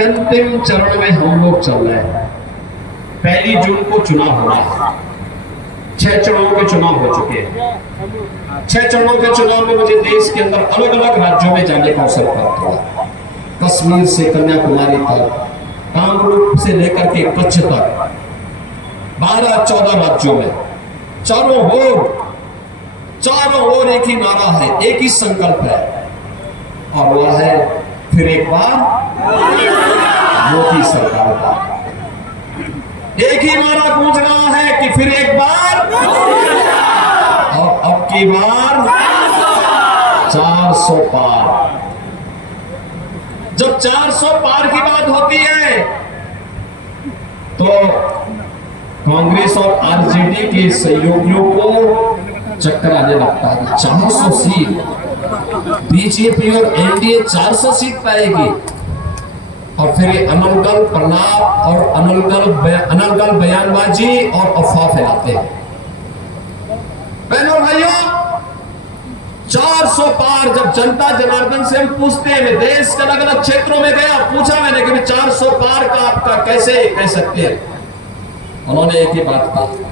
के अंतिम चरण में हम लोग चल रहे हैं। 1 जून को चुनाव होना है। 6 चरणों के चुनाव हो चुके हैं। 6 चरणों के चुनाव में मुझे देश के अंदर अलग अलग राज्यों में जाने का अवसर प्राप्त हुआ। कश्मीर से कन्याकुमारी तक, कामरूप से लेकर के कच्छ तक 12-14 राज्यों में चारों ओर एक ही नारा है, एक ही संकल्प है, और वह है फिर एक बार मोदी सरकार का। एक ही नारा गूंज रहा है कि फिर एक बार, और अब की बार 400 पार। जब 400 पार की बात होती है तो कांग्रेस और आरजेडी के सहयोगियों को चक्कर आने लगता है। 400 सीट बीजेपी और एनडीए 400 सीट पाएगी, और फिर अनलगल प्रलाप और अनलगल बयानबाजी और अफवाह फैलाते हैं। बहनों भाइयों, 400 पार जब जनता जनार्दन से हम पूछते हैं, मैं देश के अलग अलग क्षेत्रों में गया, पूछा मैंने कि 400 पार का आपका कैसे कह सकते हैं। उन्होंने एक ही बात कही,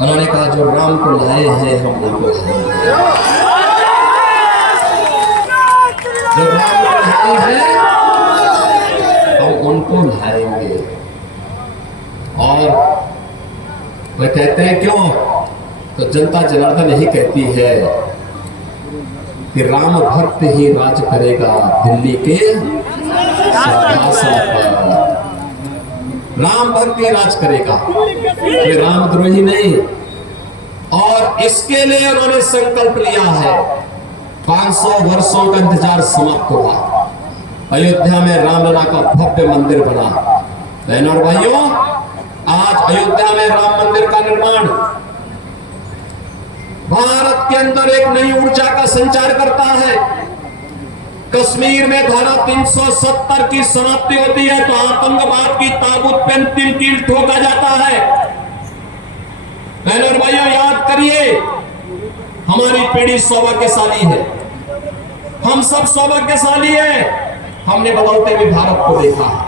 उन्होंने कहा जो राम को लाए हैं हम उनको लाएंगे, जो राम को लाए हैं हम उनको लाएंगे। और वे कहते हैं क्यों, तो जनता जनार्दन यही कहती है कि राम भक्त ही राज करेगा दिल्ली के सिंहासन पर। राम भक्त ही राज करेगा, कोई रामद्रोही नहीं। और इसके लिए उन्होंने संकल्प लिया है। 500 वर्षों का इंतजार समाप्त हुआ। अयोध्या में रामलला का भव्य मंदिर बना। बहनों और भाइयों, आज अयोध्या में राम मंदिर का निर्माण भारत के अंदर एक नई ऊर्जा का संचार करता है। कश्मीर में धारा 370 की समाप्ति होती है तो आतंकवाद की ताबूत पे अंतिम कील ठोका जाता है। बहनों और भाइयों, याद करिए, हमारी पीढ़ी सौभाग्यशाली है, हम सब सौभाग्यशाली है। हमने बदलते हुए भारत को देखा है।